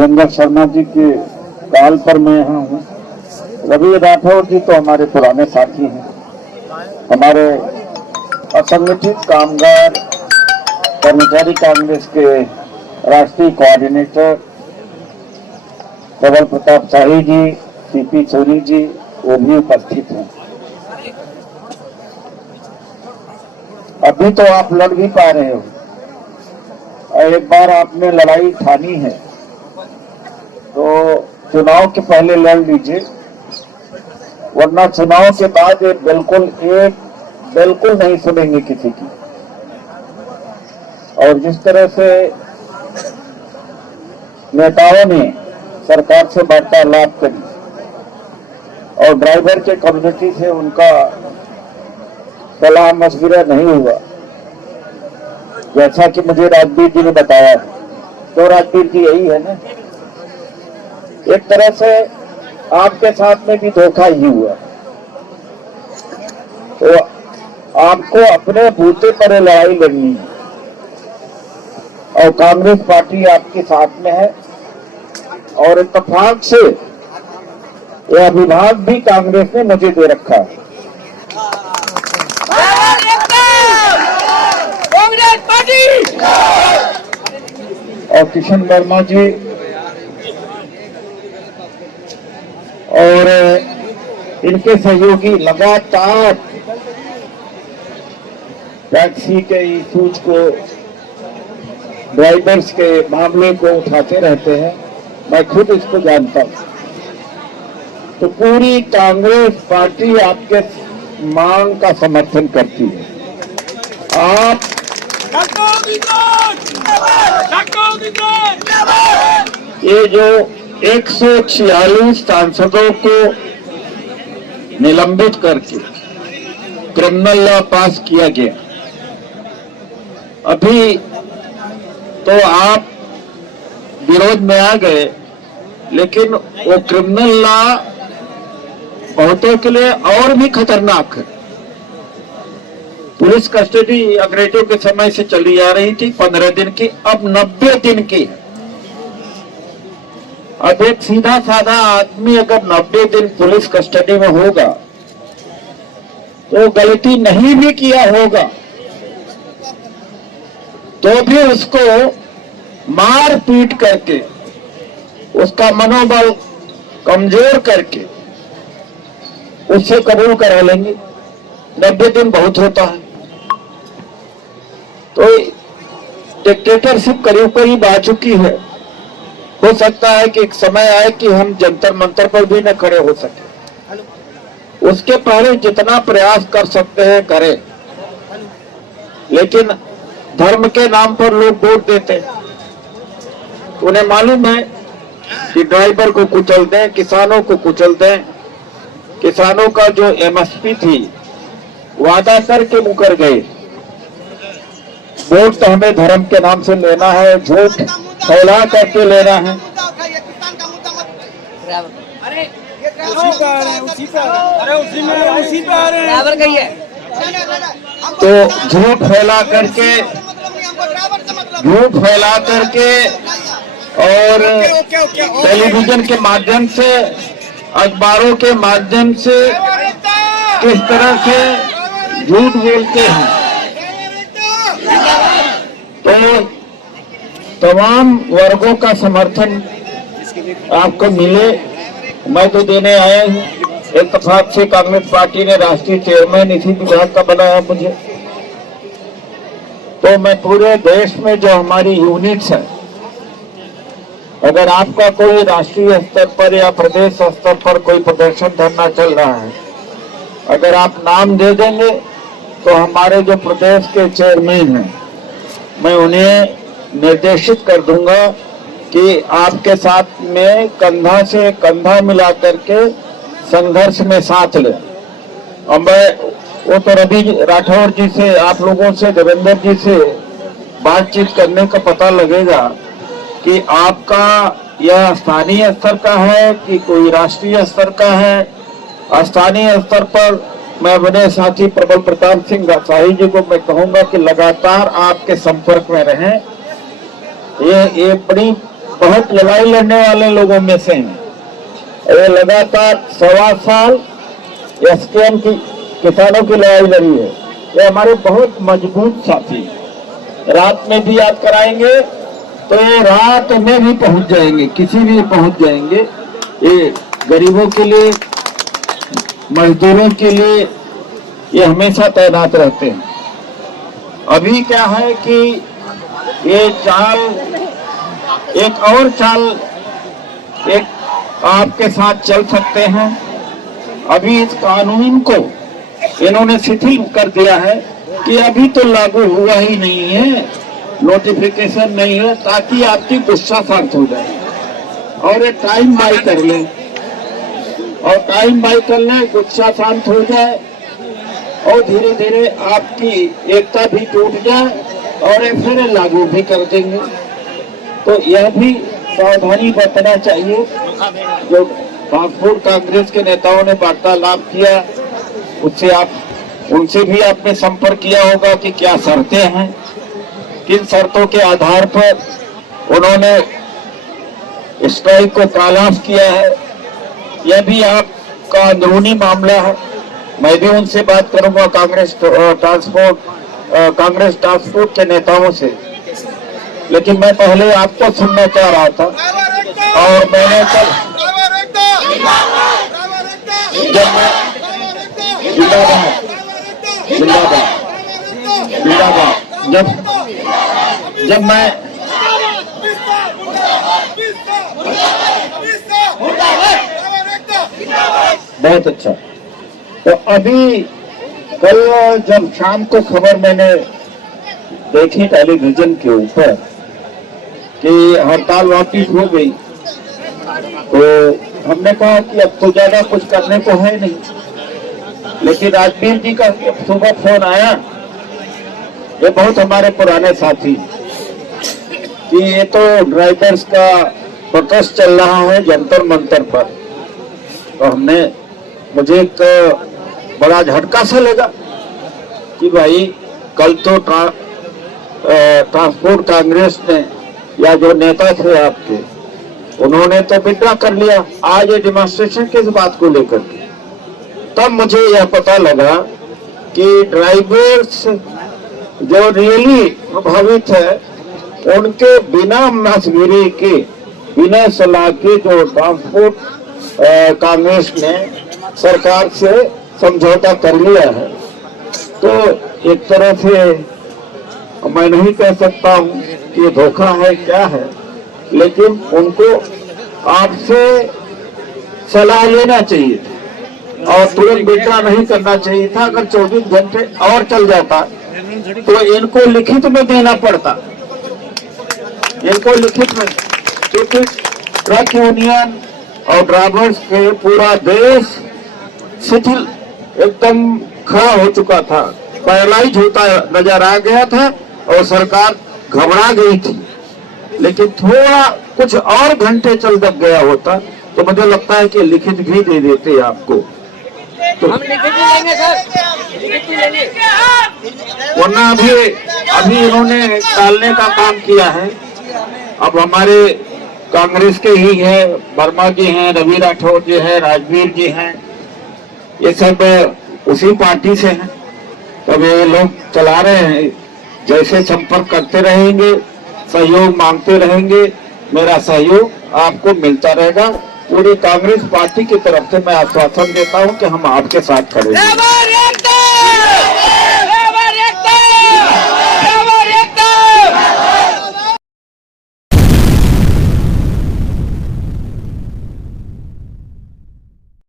देवेंद्र शर्मा जी के कॉल पर मैं यहाँ हूँ। रवि राठौर जी तो हमारे पुराने साथी हैं, हमारे असंगठित कामगार कर्मचारी कांग्रेस के राष्ट्रीय कोऑर्डिनेटर प्रबल प्रताप शाही जी, सीपी सोनी जी, वो भी उपस्थित हैं। अभी तो आप लड़ भी पा रहे हो, और एक बार आपने लड़ाई ठानी है तो चुनाव के पहले लड़ लीजिए, वरना चुनाव के बाद बिल्कुल नहीं सुनेंगे किसी की। और जिस तरह से नेताओं ने सरकार से वार्तालाप करी और ड्राइवर के कम्युनिटी से उनका सलाह मशविरा नहीं हुआ, जैसा कि मुझे राजवीर जी ने बताया, तो राजवीर जी यही है ना, एक तरह से आपके साथ में भी धोखा ही हुआ। तो आपको अपने बूते पर लड़ाई लड़नी है और कांग्रेस पार्टी आपके साथ में है, और इत्तेफाक से यह विभाग भी कांग्रेस ने मुझे दे रखा है। और किशन वर्मा जी और इनके सहयोगी लगातार टैक्सी के इशूज को, ड्राइवर्स के मामले को उठाते रहते हैं, मैं खुद इसको जानता हूं। तो पूरी कांग्रेस पार्टी आपके मांग का समर्थन करती है। आप ये जो 146 सांसदों को निलंबित करके क्रिमिनल लॉ पास किया गया, अभी तो आप विरोध में आ गए, लेकिन वो क्रिमिनल लॉ बहुतों के लिए और भी खतरनाक है। पुलिस कस्टडी अंग्रेजों के समय से चली आ रही थी 15 दिन की, अब 90 दिन की। अब एक सीधा साधा आदमी अगर 90 दिन पुलिस कस्टडी में होगा तो गलती नहीं भी किया होगा तो भी उसको मार पीट करके, उसका मनोबल कमजोर करके उससे कबूल करा लेंगे। 90 दिन बहुत होता है। तो डिक्टेटरशिप करीब करीब आ चुकी है। हो सकता है कि एक समय आए कि हम जंतर मंतर पर भी न खड़े हो सके, उसके पहले जितना प्रयास कर सकते हैं करें। लेकिन धर्म के नाम पर लोग वोट देते हैं, उन्हें मालूम है कि ड्राइवर को कुचल दें, किसानों को कुचल दें। किसानों का जो एमएसपी थी वादा करके मुकर गए। वोट तो हमें धर्म के नाम से लेना है, झूठ फैला करके लेना है। तो झूठ फैला करके और टेलीविजन के माध्यम से, अखबारों के माध्यम से किस तरह से झूठ बोलते हैं, तो तमाम वर्गों का समर्थन आपको मिले, मैं तो देने आया हूँ। इत्तेफाक से कांग्रेस पार्टी ने राष्ट्रीय चेयरमैन इसी विभाग का बनाया मुझे। तो मैं पूरे देश में जो हमारी यूनिट्स है, अगर आपका कोई राष्ट्रीय स्तर पर या प्रदेश स्तर पर कोई प्रदर्शन धरना चल रहा है, अगर आप नाम दे देंगे तो हमारे जो प्रदेश के चेयरमैन हैं, मैं उन्हें निर्देशित कर दूंगा कि आपके साथ में कंधा से कंधा मिला करके संघर्ष में साथ ले। और मैं वो तो रवि राठौर जी से, आप लोगों से, देवेंद्र जी से बातचीत करने का पता लगेगा कि आपका यह स्थानीय स्तर का है कि कोई राष्ट्रीय स्तर का है। स्थानीय स्तर पर मैं अपने साथी प्रबल प्रताप सिंह शाही जी को मैं कहूंगा कि लगातार आपके संपर्क में रहें। ये बड़ी बहुत लड़ाई लड़ने वाले लोगों में से हैं। ये लगातार 1.25 साल एसकेएम की किसानों की लड़ाई लड़ी है। ये हमारे बहुत मजबूत साथी, रात में भी याद कराएंगे तो ये रात में भी पहुंच जाएंगे, किसी भी पहुंच जाएंगे। ये गरीबों के लिए, मजदूरों के लिए ये हमेशा तैनात रहते हैं। अभी क्या है कि ये चाल, एक और चाल एक आपके साथ चल सकते हैं। अभी इस कानून को इन्होंने शिथिल कर दिया है कि अभी तो लागू हुआ ही नहीं है, नोटिफिकेशन नहीं है, ताकि आपकी गुस्सा शांत हो जाए और ये टाइम बाई कर ले, और टाइम बाई कर ले, गुस्सा शांत हो जाए और धीरे धीरे आपकी एकता भी टूट जाए और ये फिर लागू भी कर देंगे। तो यह भी सावधानी बरतना चाहिए। जो ट्रांसपोर्ट कांग्रेस के नेताओं ने वार्तालाप किया, उससे उनसे भी आपने संपर्क किया होगा कि क्या शर्तें हैं, किन शर्तों के आधार पर उन्होंने स्ट्राइक को कालाफ किया है। यह भी आपका अंदरूनी मामला है। मैं भी उनसे बात करूंगा कांग्रेस ट्रांसपोर्ट के नेताओं से, लेकिन मैं पहले आपको सुनना चाह रहा था। और मैंने जब मैं जिंदाबाद जब मैं बहुत अच्छा। तो अभी कल जब शाम को खबर मैंने देखी टेलीविजन के ऊपर कि हड़ताल वापिस हो गई, तो हमने कहा कि अब तो ज्यादा कुछ करने को है नहीं। लेकिन राजवीर जी का सुबह फोन आया, ये बहुत हमारे पुराने साथी, कि ये तो ड्राइवर्स का प्रोटेस्ट चल रहा है जंतर मंतर पर। तो मुझे एक बड़ा झटका सा लगा कि भाई कल तो ट्रांसपोर्ट कांग्रेस ने या जो नेता थे आपके, उन्होंने तो विड्रॉ कर लिया। आज ये डिमॉन्स्ट्रेशन किस बात को लेकर? तब मुझे यह पता लगा कि ड्राइवर्स जो रियली प्रभावित है, उनके बिना मशवरे के, बिना सलाह के जो ट्रांसपोर्ट कांग्रेस ने सरकार से समझौता कर लिया है। तो एक तरह से मैं नहीं कह सकता हूं कि ये धोखा है क्या है, लेकिन उनको आपसे सलाह लेना चाहिए और तुरंत विड्रॉ नहीं करना चाहिए था। अगर 24 घंटे और चल जाता तो इनको लिखित में देना पड़ता, इनको लिखित में, क्योंकि ट्रक यूनियन और ड्राइवर्स के पूरा देश शिथिल एकदम खड़ा हो चुका था, पैरालाइज होता नजर आ गया था और सरकार घबरा गई थी। लेकिन थोड़ा कुछ और घंटे चल जब गया होता तो मुझे लगता है कि लिखित भी दे देते आपको। तो हम लिखित लेंगे सर, लिखित लेंगे। वरना अभी इन्होंने टालने का काम किया है। अब हमारे कांग्रेस के ही है, वर्मा जी हैं, रवि राठौर जी हैं, राजवीर जी हैं, ये सब उसी पार्टी से हैं। तब ये लोग चला रहे हैं। जैसे संपर्क करते रहेंगे, सहयोग मांगते रहेंगे, मेरा सहयोग आपको मिलता रहेगा। पूरी कांग्रेस पार्टी की तरफ से मैं आश्वासन देता हूं कि हम आपके साथ खड़े हैं।